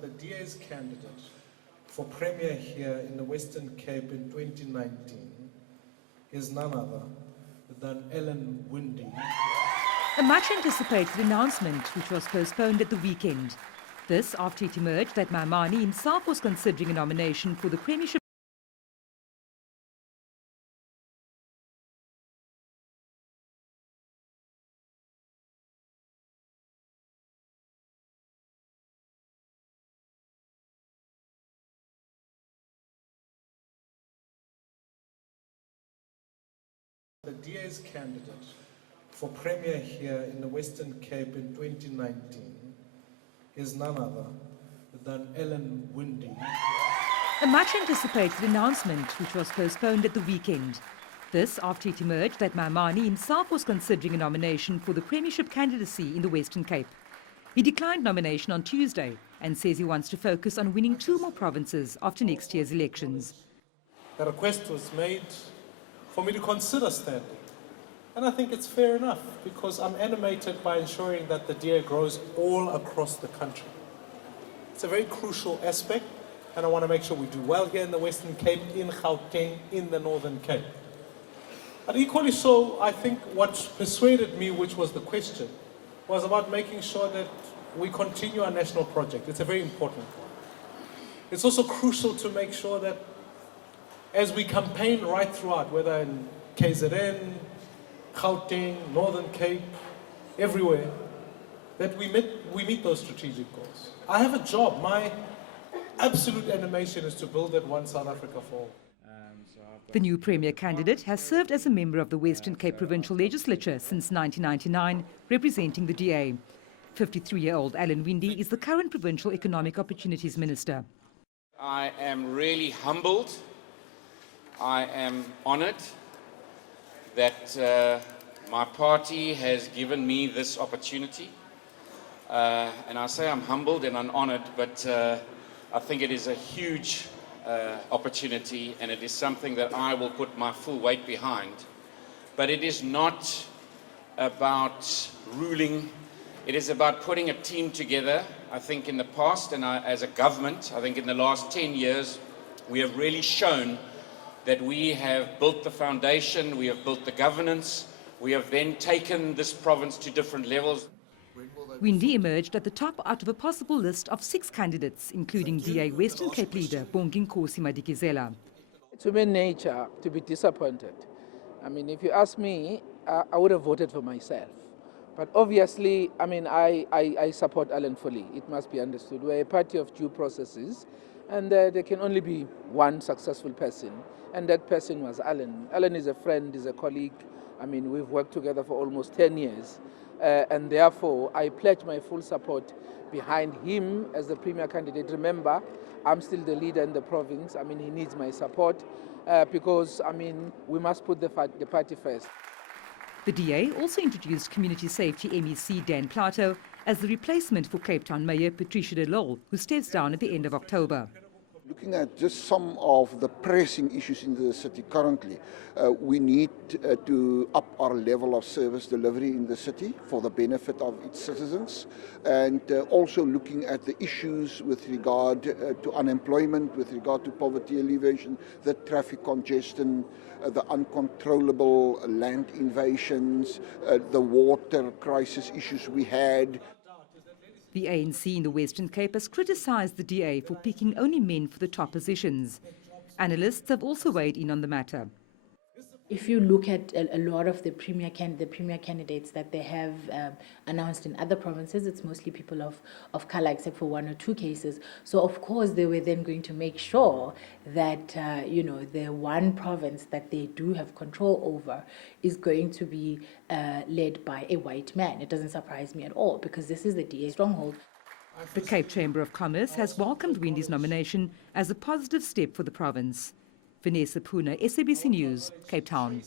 The DA's candidate for Premier here in the Western Cape in 2019 is none other than Alan Winde. A much-anticipated announcement which was postponed at the weekend. This after it emerged that Maimane himself was considering a nomination for the premiership. The DA's candidate for Premier here in the Western Cape in 2019 is none other than Alan Winde. A much-anticipated announcement which was postponed at the weekend. This after it emerged that Maimane himself was considering a nomination for the premiership candidacy in the Western Cape. He declined nomination on Tuesday and says he wants to focus on winning 2 more provinces after next year's elections. The request was made for me to consider standing. And I think it's fair enough because I'm animated by ensuring that the DA grows all across the country. It's a very crucial aspect, and I want to make sure we do well here in the Western Cape, in Gauteng, in the Northern Cape. But equally so, I think what persuaded me, which was the question, was about making sure that we continue our national project. It's a very important one. It's also crucial to make sure that as we campaign right throughout, whether in KZN, Gauteng, Northern Cape, everywhere, that we meet those strategic goals. I have a job. My absolute animation is to build that one South Africa for all. The new Premier candidate has served as a member of the Western Cape Provincial Legislature since 1999, representing the DA. 53-year-old Alan Winde is the current Provincial Economic Opportunities Minister. I am really humbled. I am honoured that my party has given me this opportunity. And I say I'm humbled and I'm honoured, but I think it is a huge opportunity, and it is something that I will put my full weight behind. But it is not about ruling. It is about putting a team together. I think in the past, and as a government, I think in the last 10 years, we have really shown that we have built the foundation, we have built the governance, we have then taken this province to different levels. Winde emerged at the top out of a possible list of 6 candidates, including DA Western Cape leader Mmusi Maimane. It's human nature to be disappointed. I mean, if you ask me, I would have voted for myself. But obviously, I mean, I support Alan fully. It must be understood. We're a party of due processes, and there can only be one successful person, and that person was Alan. Alan is a friend, is a colleague. I mean, we've worked together for almost 10 years, and therefore I pledge my full support behind him as the Premier candidate. Remember, I'm still the leader in the province. I mean, he needs my support because, I mean, we must put the party first. The DA also introduced Community Safety MEC Dan Plato as the replacement for Cape Town Mayor Patricia de Lille, who steps down at the end of October. Looking at just some of the pressing issues in the city currently, we need to up our level of service delivery in the city for the benefit of its citizens, and also looking at the issues with regard to unemployment, with regard to poverty alleviation, the traffic congestion, the uncontrollable land invasions, the water crisis issues we had. The ANC in the Western Cape has criticised the DA for picking only men for the top positions. Analysts have also weighed in on the matter. If you look at a lot of the premier candidates that they have announced in other provinces, it's mostly people of colour, except for 1 or 2 cases. So of course they were then going to make sure that you know, the one province that they do have control over is going to be led by a white man. It doesn't surprise me at all, because this is the DA stronghold. The Cape Chamber of Commerce has welcomed Winde's nomination as a positive step for the province. Vanessa Puna, SABC News, Cape Town.